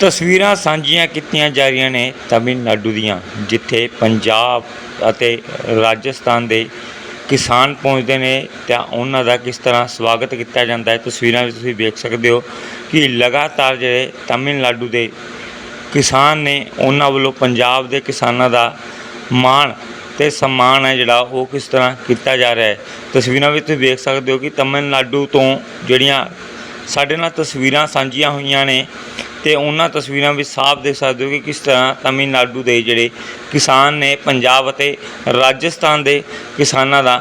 तस्वीरां ਸਾਂਝੀਆਂ ਕੀਤੀਆਂ ਜਾ ਰਹੀਆਂ ਨੇ तमिलनाडु ਦੀਆਂ, जिथे पंजाब ਅਤੇ राजस्थान ਦੇ किसान पहुँचते हैं तो उन्होंने किस तरह स्वागत किया जाता है। तस्वीरों में तुसीं देख सकते हो कि लगातार जो तमिलनाडु के किसान ने उन्होंने वालों पंजाब के किसानों का मान तो सम्मान है जोड़ा वो किस तरह किया जा रहा है। तस्वीरों में तुसीं देख सकते हो कि तमिलनाडु तो जड़ियाँ साडे नाल तस्वीरां सांझियां हुई ने तो उन्होंने तस्वीरों में साफ देख सकते हो कि किस तरह तमिलनाडु के जोड़े किसान ने पंजाब और राजस्थान के किसानों का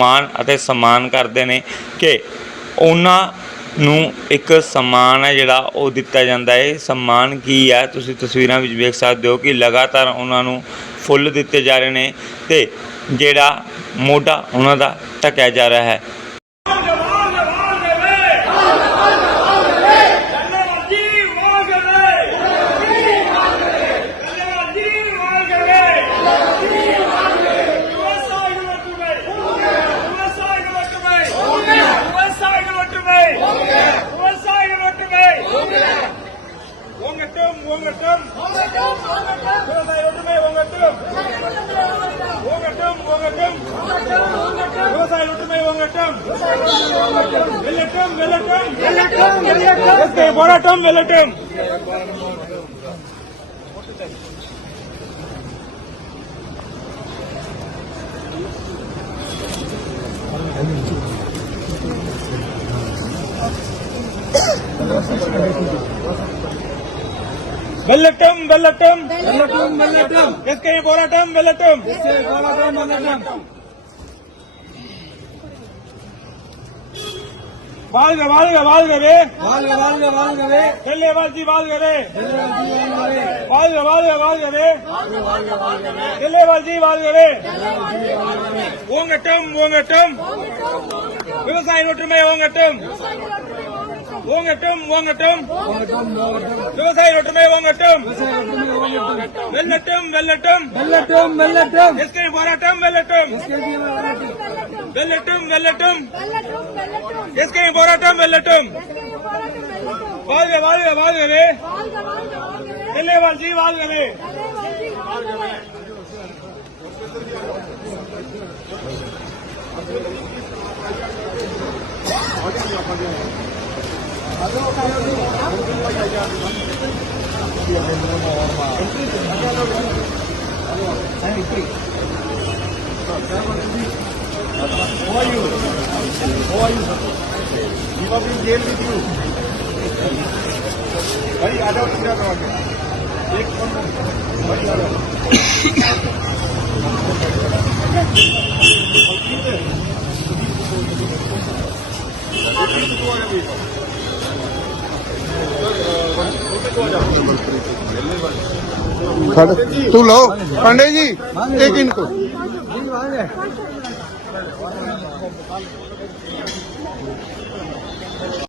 मान और सम्मान करते हैं कि उन्होंने एक सम्मान है जोड़ा वो दिता जाता है। सम्मान की है तुसीं तस्वीरों में देख सकते हो कि लगातार उन्होंने फुल दिते जा रहे हैं तो जोड़ा मोढा उन्होंने ढकिया जा रहा है। வெல்லட்டும் வெல்லட்டும் வெல்லட்டும் வெல்லட்டும் எஸ்கே போராட்டம் வெல்லட்டும் எஸ்கே போராட்டம் வெல்லட்டும் வாழ்க வாழ்க வாழ்கவே வாழ்க வாழ்க வாழ்கவே வெள்ளைவாழ்ச்சி வாழ்கவே வாழ்க வாழ்க வாழ்கவே வெள்ளைவாழ்ச்சி வாழ்கவே ஓங்கட்டும் ஓங்கட்டும் விவசாய ஒற்றுமை ஓங்கட்டும் ஓங்கட்டும் ஓங்கட்டும் விவசாய ஒற்றுமை ஓங்கட்டும் வெல்லட்டும் வெல்லட்டும் வெல்லட்டும் வெல்லட்டும் எஸ்கே போராட்டம் வெல்லட்டும் வெல்லட்டும் வெல்லட்டும் எஸ்கே போராட்டம் வெல்லட்டும் வாழ்க வாழ்க வாழ்கவே வெள்ளைவாழ்ச்சி வாழ்கவே How are you? How are you? We were in jail with you. Very adult kira kawan. Ek phone very adult. तू लो पांडे जी एक इनको